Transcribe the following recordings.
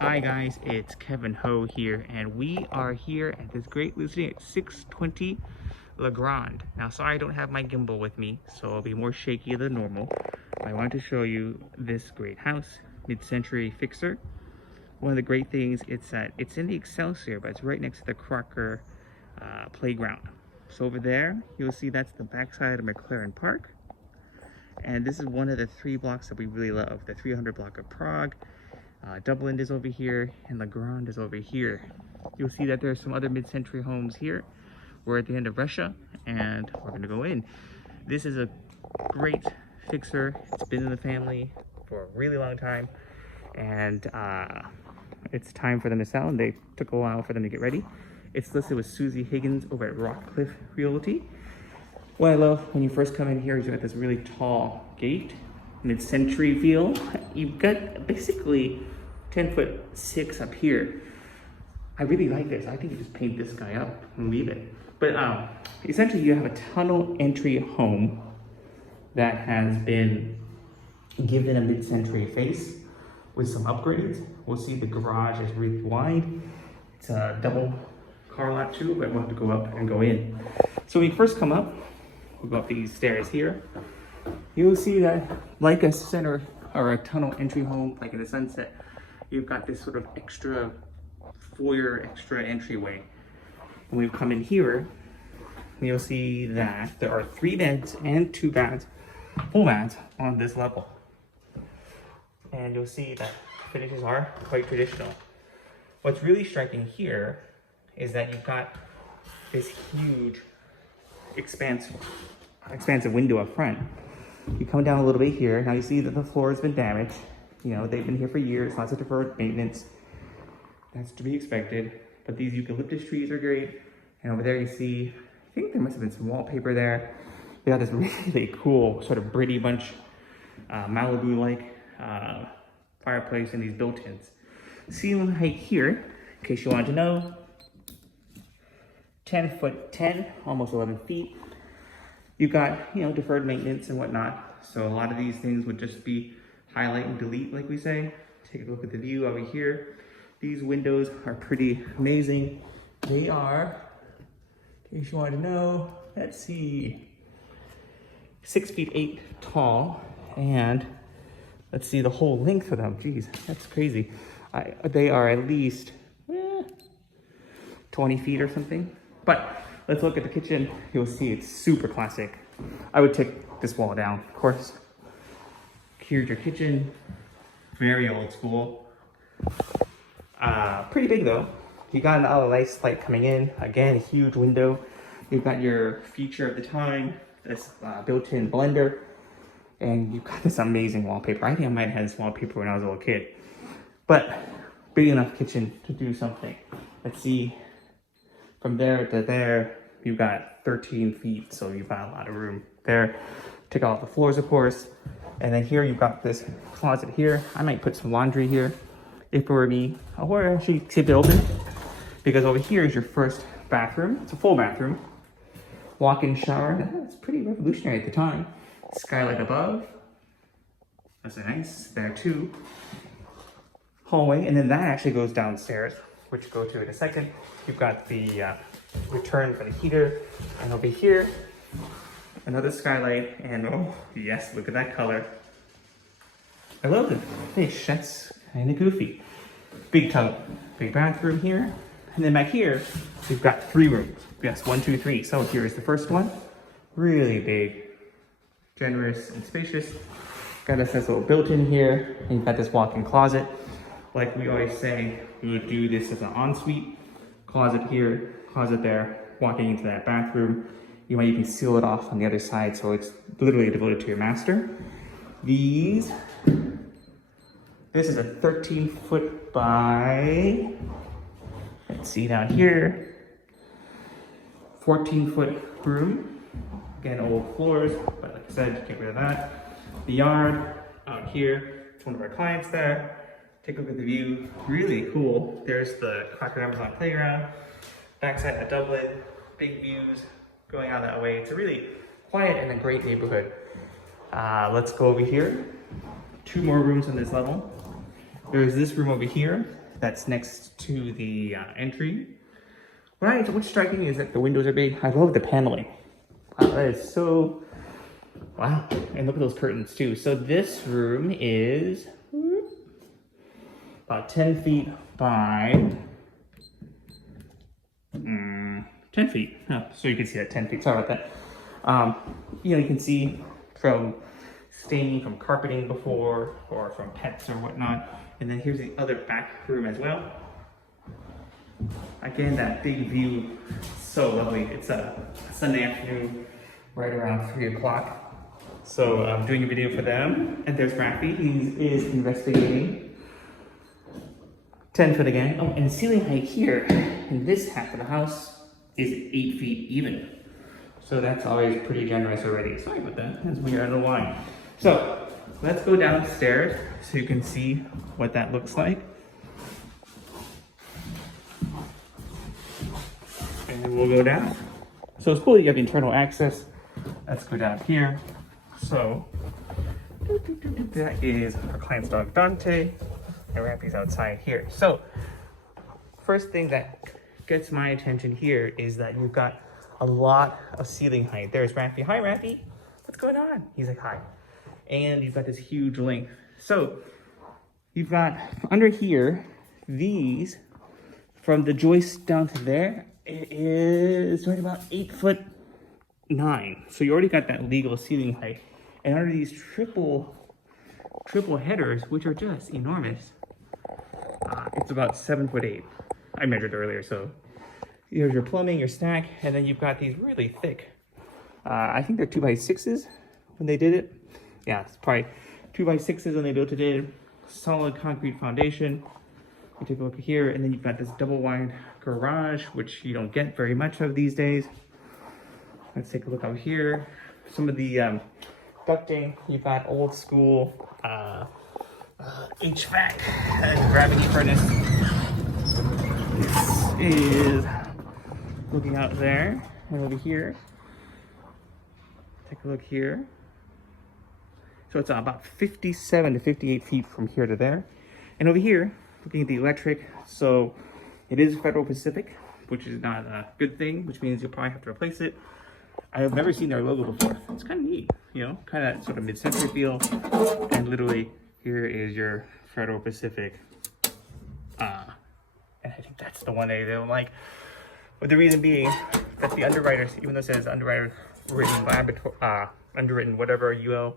Hi guys, it's K.Ho here, and we are here at this great listing at 620 Grande. Now, sorry I don't have my gimbal with me, so I'll be more shaky than normal. I wanted to show you this great house, mid-century fixer. One of the great things, it's in the Excelsior, but it's right next to the Crocker playground. So over there, you'll see that's the backside of McLaren Park. And this is one of the 3 blocks that we really love, the 300 block of Prague. Dublin is over here, and Grande is over here. You'll see that there's some other mid-century homes here. We're at the end of Russia, and we're gonna go in. This is a great fixer. It's been in the family for a really long time, and it's time for them to sell, and they took a while for them to get ready. It's listed with Susie Higgins over at Rockcliffe Realty. What I love when you first come in here is you got this really tall gate, mid-century feel. You've got basically 10'6" up here. I really like this. I think you just paint this guy up and leave it. But essentially you have a tunnel entry home that has been given a mid-century face with some upgrades. We'll see the garage is really wide. It's a double car lot too, but we'll have to go up and go in. So when you first come up, we'll go up these stairs here. You'll see that like a center or a tunnel entry home, like in the Sunset, you've got this sort of extra foyer, extra entryway. When we come in here, you'll see that there are 3 beds and 2 baths, full baths on this level. And you'll see that finishes are quite traditional. What's really striking here is that you've got this huge expansive window up front. You come down a little bit here, now you see that the floor has been damaged. You know, they've been here for years, lots of deferred maintenance. That's to be expected. But these eucalyptus trees are great. And over there you see, I think there must have been some wallpaper there. They got this really cool sort of Brady Bunch Malibu-like fireplace and these built-ins. Ceiling height here, in case you wanted to know, 10'10", almost 11 feet. You've got, you know, deferred maintenance and whatnot. So a lot of these things would just be highlight and delete, like we say. Take a look at the view over here. These windows are pretty amazing. They are, in case you wanted to know, let's see, 6'8" tall, and let's see the whole length of them. Geez, that's crazy. They are at least 20 feet or something. But let's look at the kitchen. You'll see it's super classic. I would take this wall down, of course. Here's your kitchen. Very old school. Pretty big though. You got an nice light coming in. Again, a huge window. You've got your feature of the time, this built-in blender. And you've got this amazing wallpaper. I think I might have had this wallpaper when I was a little kid. But big enough kitchen to do something. Let's see. From there to there, you've got 13 feet, so you've got a lot of room there. Take off the floors, of course. And then here you've got this closet here. I might put some laundry here if it were me, or actually keep it open, because over here is your first bathroom. It's a full bathroom. Walk-in shower. That's pretty revolutionary at the time. Skylight above. That's nice there too. Hallway, and then that actually goes downstairs, which we'll go to in a second. You've got the return for the heater, and over here, another skylight, and oh yes, look at that color. I love the fish, that's kind of goofy. Big tub, big bathroom here, and then back here, we've got 3 rooms. Yes, 1, 2, 3. So here is the first one, really big, generous and spacious. Got this nice little built-in here, and you've got this walk-in closet. Like we always say, we would do this as an ensuite. Closet here, closet there, walking into that bathroom. You might even seal it off on the other side, so it's literally devoted to your master. This is a 13-foot by, let's see down here, 14-foot room. Again, old floors, but like I said, get rid of that. The yard out here, it's one of our clients there. Take a look at the view, really cool. There's the Crocker Amazon playground, backside of Dublin, big views going out that way. It's a really quiet and a great neighborhood. Let's go over here. 2 more rooms on this level. There's this room over here. that's next to the entry. What's striking is that the windows are big. I love the paneling. Wow, that is so, wow. And look at those curtains too. So this room is about 10 feet by 10 feet. Oh, so you can see that 10 feet, sorry about that. You know, you can see from staining from carpeting before or from pets or whatnot. And then here's the other back room as well. Again, that big view, so lovely. It's a Sunday afternoon, right around 3 o'clock. So I'm doing a video for them. And there's Rafi, he is investigating 10 foot again. Oh, and the ceiling height here in this half of the house is 8 feet even. So that's always pretty generous already. Sorry about that, as we are out of line. So let's go downstairs so you can see what that looks like. And we'll go down. So it's cool that you have the internal access. Let's go down here. So that is our client's dog Dante, and Rafi's outside here. So first thing that gets my attention here is that you've got a lot of ceiling height. There's Rafi. Hi, Rafi. What's going on? He's like, hi. And you've got this huge length. So you've got under here, these from the joist down to there, it is right about 8'9". So you already got that legal ceiling height. And under these triple headers, which are just enormous, it's about 7'8". I measured earlier, so here's your plumbing, your stack, and then you've got these really thick, I think they're 2x6s when they did it. Yeah, it's probably 2x6s when they built it. Solid concrete foundation. You take a look here, and then you've got this double wide garage, which you don't get very much of these days. Let's take a look out here. Some of the ducting, you've got old school HVAC and gravity furnace. This is looking out there and over here. Take a look here. So it's about 57 to 58 feet from here to there. And over here, looking at the electric, so it is Federal Pacific, which is not a good thing, which means you'll probably have to replace it. I have never seen their logo before. It's kind of neat, you know, kind of sort of mid-century feel. And literally, here is your Federal Pacific. And I think that's the one they don't like. But the reason being that the underwriters, even though it says underwriter written underwritten whatever UL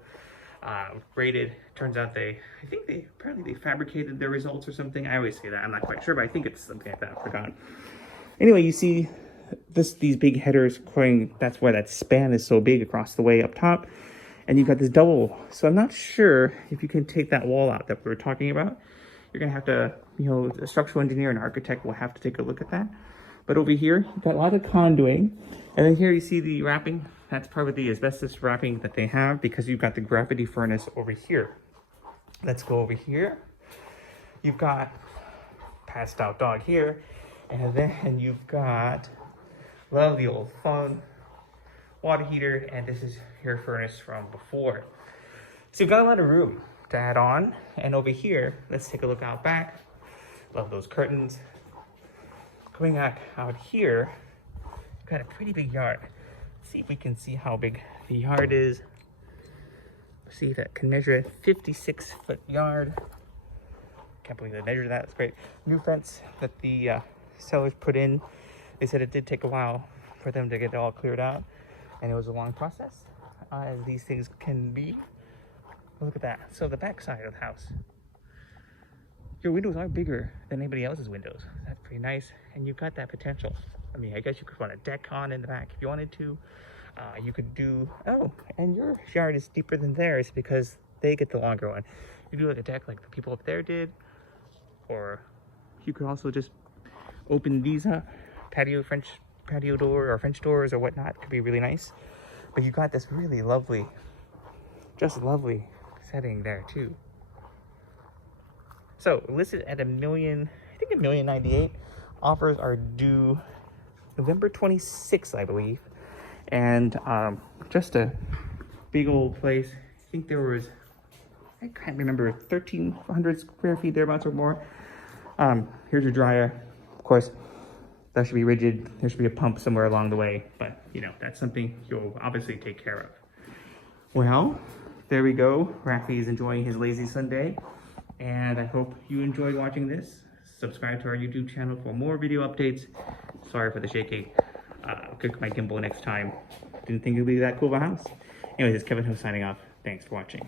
rated, turns out apparently they fabricated their results or something. I always say that, I'm not quite sure, but I think it's something like that, I forgot. Anyway, you see these big headers going, that's why that span is so big across the way up top. And you've got this double, so I'm not sure if you can take that wall out that we were talking about. You're gonna have to, you know, a structural engineer and architect will have to take a look at that. But over here, you've got a lot of conduit. And then here you see the wrapping. That's probably the asbestos wrapping that they have because you've got the gravity furnace over here. Let's go over here. You've got passed out dog here. And then you've got, love the old phone, water heater, and this is your furnace from before. So you've got a lot of room to add on. And over here, let's take a look out back. Love those curtains. Coming out here, you've got a pretty big yard. Let's see if we can see how big the yard is. See if that can measure a 56-foot yard. Can't believe they measured that. It's great. New fence that the sellers put in. They said it did take a while for them to get it all cleared out, and it was a long process, as these things can be. Look at that. So the back side of the house, your windows are bigger than anybody else's windows. That's pretty nice, and you've got that potential. I mean, I guess you could put a deck on in the back if you wanted to. You could do, oh, and your yard is deeper than theirs because they get the longer one. You do like a deck like the people up there did, or you could also just open these up, French patio door or French doors or whatnot. Could be really nice. But you got this really lovely, just lovely setting there too. So listed at $1 million, I think $1,098,000. Offers are due November 26th, I believe. And just a big old place. I think there was, I can't remember, 1,300 square feet thereabouts or more. Here's your dryer. Of course, that should be rigid. There should be a pump somewhere along the way, but you know, that's something you'll obviously take care of. Well, there we go. Rafi is enjoying his lazy Sunday, and I hope you enjoyed watching this. Subscribe to our YouTube channel for more video updates. Sorry for the shaking. I'll cook my gimbal next time. Didn't think it would be that cool of a house. Anyways, it's K.Ho signing off. Thanks for watching.